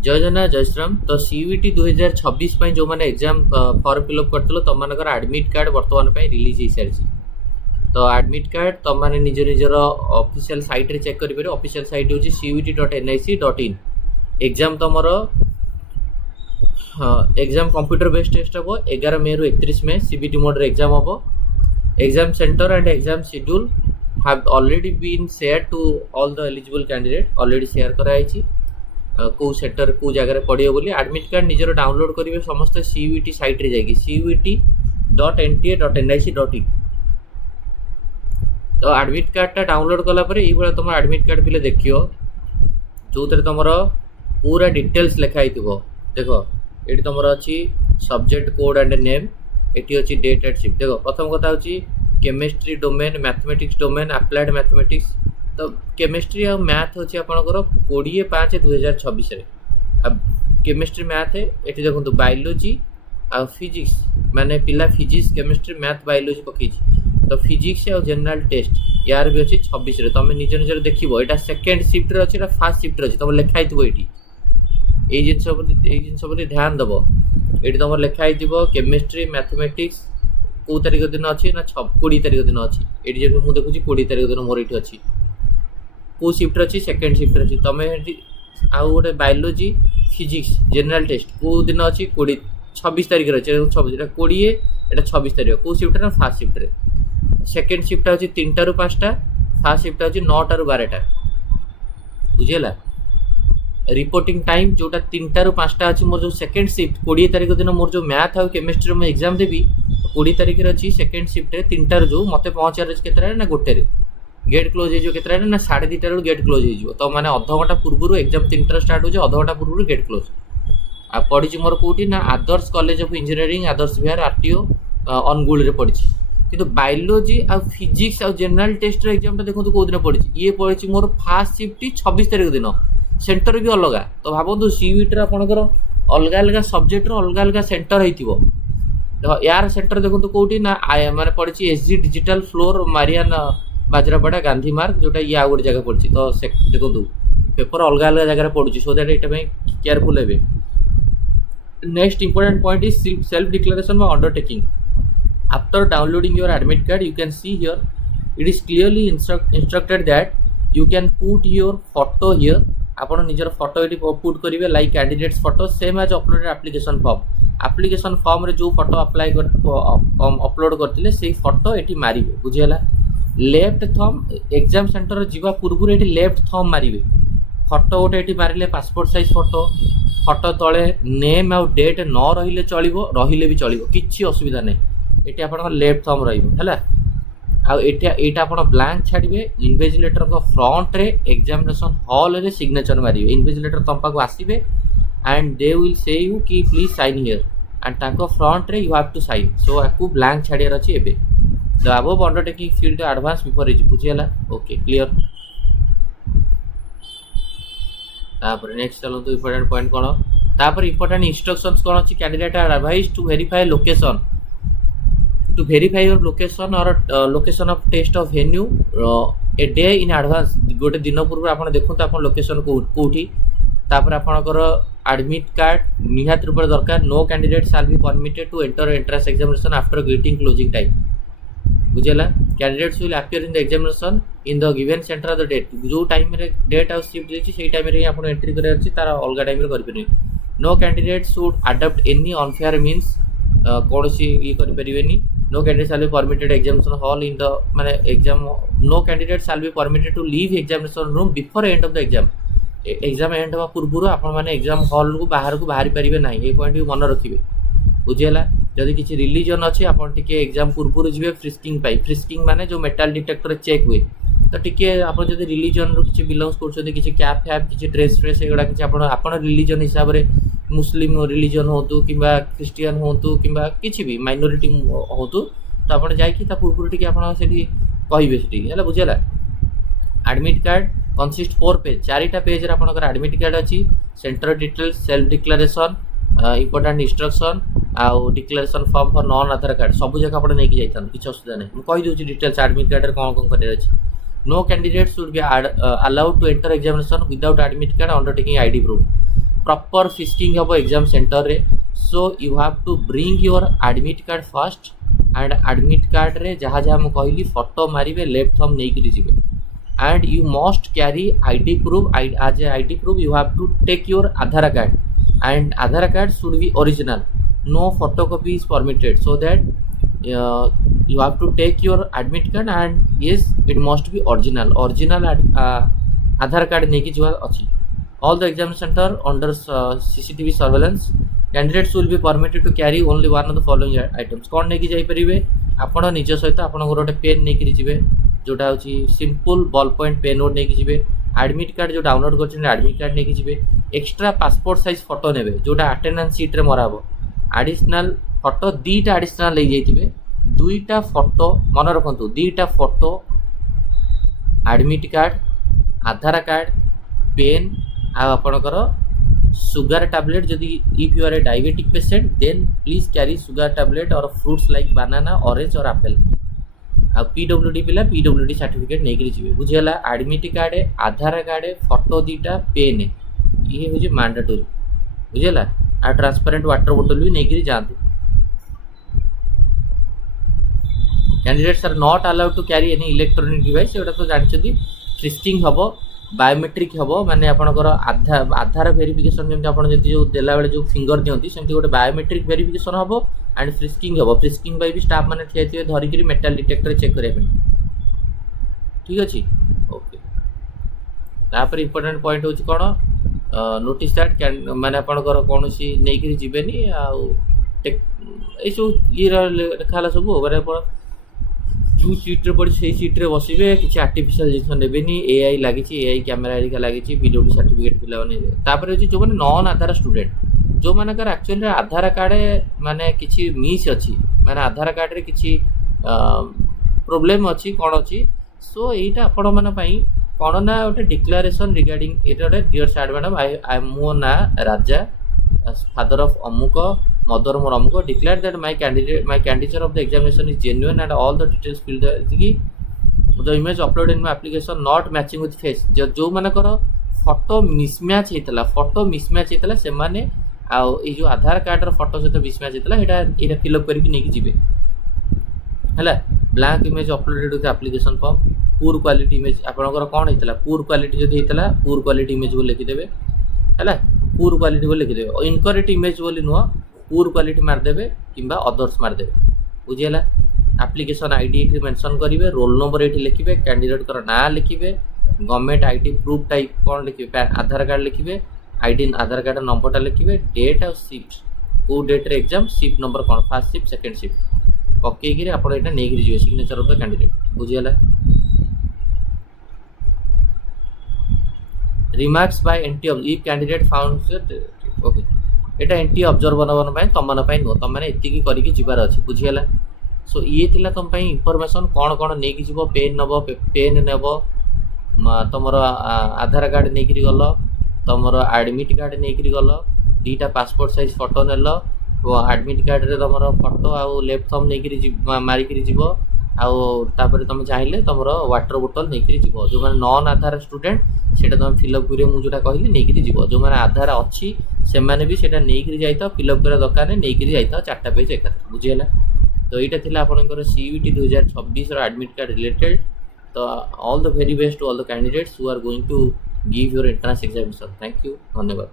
जय जगन्नाथ जय श्रीराम। तो सीयूईटी 2026 जो मैंने एग्जाम फॉर्म फिलअप करथिलो तुम मानकर एडमिट कार्ड वर्तमान रिलीज हो सारी। तो एडमिट कार्ड तुम मैंने निज निजर ऑफिशियल साइट रे चेक करि परिबो। ऑफिशियल साइट होची cuit.nic.in। एग्जाम तुमर एग्जाम कंप्यूटर बेस्ड टेस्ट हम 11 मे रु 31 मे सीबीटी मोड रे एग्जाम हम। Exam centre and exam schedule have already been share to all the eligible candidate. Already share कराई कौ सेक्टर कौ जगह पड़ो बोली। एडमिट कार्ड निजर डाउनलोड करेंगे समस्त सीयूईटी साइट रे जाकि cuit.nta.nic.in। तो एडमिट कार्डटा डाउनलोड कलापर ये तुम एडमिट कार्ड पिले देखियो जो तुम पूरा डिटेल्स लिखाई देख ये तुम अच्छी सब्जेक्ट कोड एंड नेम, ये अच्छी डेट एंड शिफ्ट। देख प्रथम कथा होची chemistry domain, mathematics domain, applied mathematics. तो केमिस्ट्री और मैथ होची आपनकर 20/5/2026 रे। अब केमिस्ट्री मैथ है ये देखो बायोलॉजी आ फिजिक्स माने पिला फिजिक्स केमिस्ट्री मैथ बायोलॉजी पकई। तो फिजिक्स और जनरल टेस्ट यार भी अच्छी 26 रे। तुम निज निजर देखो यहाँ सेकेंड शिफ्ट रे अच्छी फास्ट शिफ्ट अच्छी तुम लिखाई ये जिनस ध्यान दब। ये तुम लिखाई केमिस्ट्री मैथमेटिक्स कौ तारीख दिन अच्छी ना 20 तारीख दिन अच्छी। ये मुझे देखुची 20 तारीख दिन मोर ये अच्छी कौ शिफ्ट अच्छी सेकेंड शिफ्ट अच्छी। तुम आउ गोटे बायोलॉजी फिजिक्स जनरल टेस्ट कौ दिन अच्छी 26 तारीख अच्छे 26 20 एटा 26 तारीख कौ शिफ्ट ना फास्ट शिफ्ट रे। सेकेंड शिफ्ट अच्छी 3टा ରୁ 5टा, फास्ट शिफ्ट अच्छी 9टा ରୁ 12टा। बुझेला रिपोर्टिंग टाइम जोटा 3टा ରୁ 5टा अच्छी मोर जो सेकेंड शिफ्ट 20 तारीख दिन मोर जो मैथ और केमिस्ट्री में एग्जाम देवी 20 तारीख अच्छी सेकेंड शिफ्ट 3टा रू जो मत पहुँचार के ना गोटे गेट क्लोज हो के ना 2:30 गेट क्लोज हो। तो मैंने अध घंटा पूर्व एग्जाम 3टा स्टार्ट हो अध घंटा पूर्व गेट क्लोज। आ पड़ी मोर कौटी ना Adarsh college of engineering Adarsh Vihar RTO Anugul रे पड़ी। किंतु बायोलॉजी आ फिजिक्स और जनरल टेस्ट एग्जाम देखो कौ दिन पड़ी ये पड़ी मोर फास्ट शिफ्ट 26 तारीख दिन सेंटर भी अलग। तो भावतु सीयूईटी आपंकर अलग अलग सब्जेक्ट अलग अलग सेंटर हो। यार सेंटर देखो कौटी ना माने पड़ी एसजी डिजिटल फ्लोर मारियान बाजरापाड़ा गांधी मार्ग जोटा ये आ गोटे जगह पड़ी। तो देखो पेपर अलग अलग जगह पड़ुची सो दैट ये केयरफुल हे। Next important point is self declaration undertaking. After downloading your admit card, you can see here it is clearly instructed that you can put your photo here. आपण निजर photo ये put करेंगे like candidates photo same as uploaded application form. Application form रे जो photo apply upload करते से photo ये मारे। बुझेगा लेफ्ट थम एग्जाम सेंटर जीवा पूर्व ये लेफ्ट थम मारे फोटो गोटे ये मारे पासपोर्ट साइज फोटो। फोटो तले नेम आउ डेट न रही चलो रही भी चलो किसी असुविधा नहीं। ये आप लेफ्ट थम रहा आप ब्लांक छाड़े इनविजिलेटर फ्रंट रे एग्जामिनेशन हॉल रे सिग्नेचर मारे। इनविजिलेटर तुम पाक आसवे and they will say you कि प्लीज साइन हियर एंड ताको फ्रंट रे you have to sign. So आपको ब्लांक छाड़ियार अच्छी एबे the above undertaking field advance before is. बुझीगला ओके क्लियर। तापर नेक्स्ट चलतु इंपोर्टेंट पॉइंट कौन तापर इंपोर्टेंट इंस्ट्रक्शंस कौन अच्छी candidate are advised to verify location to verify your location or location of test of venue a day in advance। गोटे दिन पूर्व आप देखो आप लोकेशन कौटी तापर आपणकर एडमिट कार्ड निहात रूप दरकार। No candidate shall be permitted to enter entrance examination after greeting closing time. बुझेगा candidates will appear in the examination in the given centre of the date जो टाइम रे डेट आउ shift देछि सेही time रे आपण एंट्री करे अछि तार अलग टाइम रे कर परिबे। No candidate should adopt any unfair means कौन सी ये कर परिबेनी। No candidate shall be permitted examination hall in the माने exam no candidate shall be permitted to leave examination room before end of the exam। Exam and हवा पूर्व आपण माने एग्जाम हॉल को बाहरी परिबे नाही ये पॉइंट भी मन रखिबे। बुझेला जदि किछि रिलीजन अछि आपण टिके एग्जाम पूर्व जिवे फ्रिस्किंग पाई। फ्रिस्किंग माने जो मेटल डिटेक्टर चेक हुए तो टिके आपण जदि रिलीजन रो किछि बिलोंग्स करछथि किछि कैप फैप किछि ड्रेस फ्रेस एगुडा किछि आपण रिलीजन हिसाब रे मुस्लिम रिलीजन होतु किंबा क्रिश्चियन होतु किंबा किछि भी माइनॉरिटी होतु तो आपण जाई ता पूर्व टिके आपण सेठी कहिबे सेठी हैला। बुझेला एडमिट कार्ड कंसिस्ट 4 पेज 4टा पेज रे आपनकर एडमिट कार्ड अछि। Centre details self declaration important instruction आउ declaration form for non Aadhaar card सब जगह आपण नै कि जाइतन किछि असुविधा नै। म कहि दोछि डिटेल्स एडमिट कार्ड रे कोन करे अछि। No candidate should be allowed to enter examination without admit card undertaking ID proof। Proper frisking हम एग्जाम सेंटर रे so you have to bring your admit card first and admit card रे जहाँ जहाँ मुझे कहली फोटो मारे left thumb नहीं करी जीवे and you must carry ID proof. As a ID proof you have to take your Aadhaar card and Aadhaar card should be original, no photocopy is permitted, so that you have to take your admit card and yes it must be original Aadhaar card neki jiwa achi. All the exam center under CCTV surveillance, candidates will be permitted to carry only one of the following items. कौन नहीं जाई परिबे आपण निज सहित आपण गोटे pen नहीं करी जिवे जोटा हूँ सिंपल बॉल पॉइंट पेन नोट नहीं जी, एडमिट कार्ड जो डाउनलोड कर एडमिट कार्ड नहीं जी, एक्स्ट्रा पासपोर्ट साइज फोटो ने जोटा अटेंडेंस सीट रे मरा आडिशनल फोटो दीटा आडिशनल ले जाइए, दुईटा फोटो मन रखु दीटा photo admit card Aadhaar card pen आपणकर सुगर टैबलेट जदि if you are a diabetic patient then please carry sugar tablet और फ्रूट्स लाइक बनाना ऑरेंज और एप्पल आ पीडब्ल्यूडी पिला पीडब्ल्यूडी सर्टिफिकेट नहीं जी बुझीगला admit card Aadhaar card photo दीटा पेन ये हूँ मैंडेटोरी बुझीगला आ ट्रांसपेरेंट वाटर बोतल भी नहीं जातु। Candidates are not allowed to carry any electronic device एटा तो जानछथि फ्रिस्किंग हबो बायोमेट्रिक हबो माने आपनकर आधार वेरिफिकेशन जेमति आपण जति जो देला बेले जो फिंगर दियंती सेमति गोटे बायोमेट्रिक वेरिफिकेशन हबो एंड फ्रिस्किंग हबो। फ्रिस्किंग बाय भी स्टाफ माने ठिया थिए धरि करी मेटल डिटेक्टर चेक करे पे ठीक अछि ओके। तापर इंपोर्टेंट पॉइंट होछि कोन नोटिस दैट माने आपनकर कोनोसी नै करी जिबेनी आ ए सो ये खाला सब माने जो सीट्रे पड़ी से सीट्रे बसवे किसी आर्टिफिशियल जिन नेबेनी एआई लगी एआई कैमेरा एरिका लगी पीडब्ल्यू सर्टिफिकेट पिलाने जो मैंने नॉन आधार स्टूडेंट जो मानकर एक्चुअली आधार कार्ड माने किसी मिस अच्छी माने आधार कार्ड रे किसी प्रोब्लेम अच्छी कौन अच्छी सो यहीटा आपण मान कौन ना गोटे डिक्लारेशन रिगार्डिंग ये गोटे डियर साइड मैडम आई मो ना राजा फादर ऑफ अमुक मदर मोर अमुक declare that my candidate of the examination is genuine and all the details filled the image upload in my application not matching with face जो मानकर photo mismatch होता से माने ये जो आधार कार्ड फोटो सहित मिसमैच होता है फिलअप करके नहीं जी है blank image uploaded with application form poor quality image आपंकर कौन होता पुअर क्वालिटी जब होता पुअर क्वालिटी इमेज बोल लिखिदेवे है पुअर क्वालिटी बोल लिखिदेवे इनकरेक्ट इमेज बोली नुह पुअर क्वालिटी मारदेवे कि अदर्स मारदेवे बुझीगला। एप्लिकेशन आईडी ये मेंशन करेंगे रोल नंबर ये लिखिए कैंडिडेट ना लिखिए गवर्नमेंट आईडी प्रूफ टाइप कौन लिखिए आधार कार्ड लिखिए आईडी आधार कार्ड नंबरटा लिखिए डेट और शिफ्ट कौ डेट रे एग्जाम शिफ्ट नंबर कौन फर्स्ट शिफ्ट सेकेंड शिफ्ट पकईकि आप नहीं जी सिग्नेचर ऑफ द कैंडिडेट बुझीगला। Remarks by anti if candidate found okay एटा एंटी ऑब्जर्वर तुम नुह तुम मैंने एतिकी करके जीवार अच्छी बुझीगला। सो ये थिला तुम इनफॉरमेशन कौन कौन नहीं जीव पेन नब पेन नेब तुम आधार कार्ड नहीं गल तुम एडमिट कार्ड नहीं गल दीटा पासपोर्ट साइज फोटो नेल एडमिट कार्ड रे तुम फोटो आउ लेफ्ट थंब नहीं मारिक जीव आउे तुम चाहिए तुम वाटर बोतल नहीं जीव जो मैंने नॉन आधार स्टूडेंट से तुम फिलअप कर मुझा कहली नहीं जीव जो मैंने आधार अच्छी से मैंने भी सेटा नहीं जाता फिलअप करा दरकार नहीं जाता 4टा पेज एक बुझीगला। तो यहाँ थी आपंकर CUET 2026 एडमिट कार्ड रिलेटेड। तो all the very best to all the candidates who are going to give your entrance examination. Thank you धन्यवाद।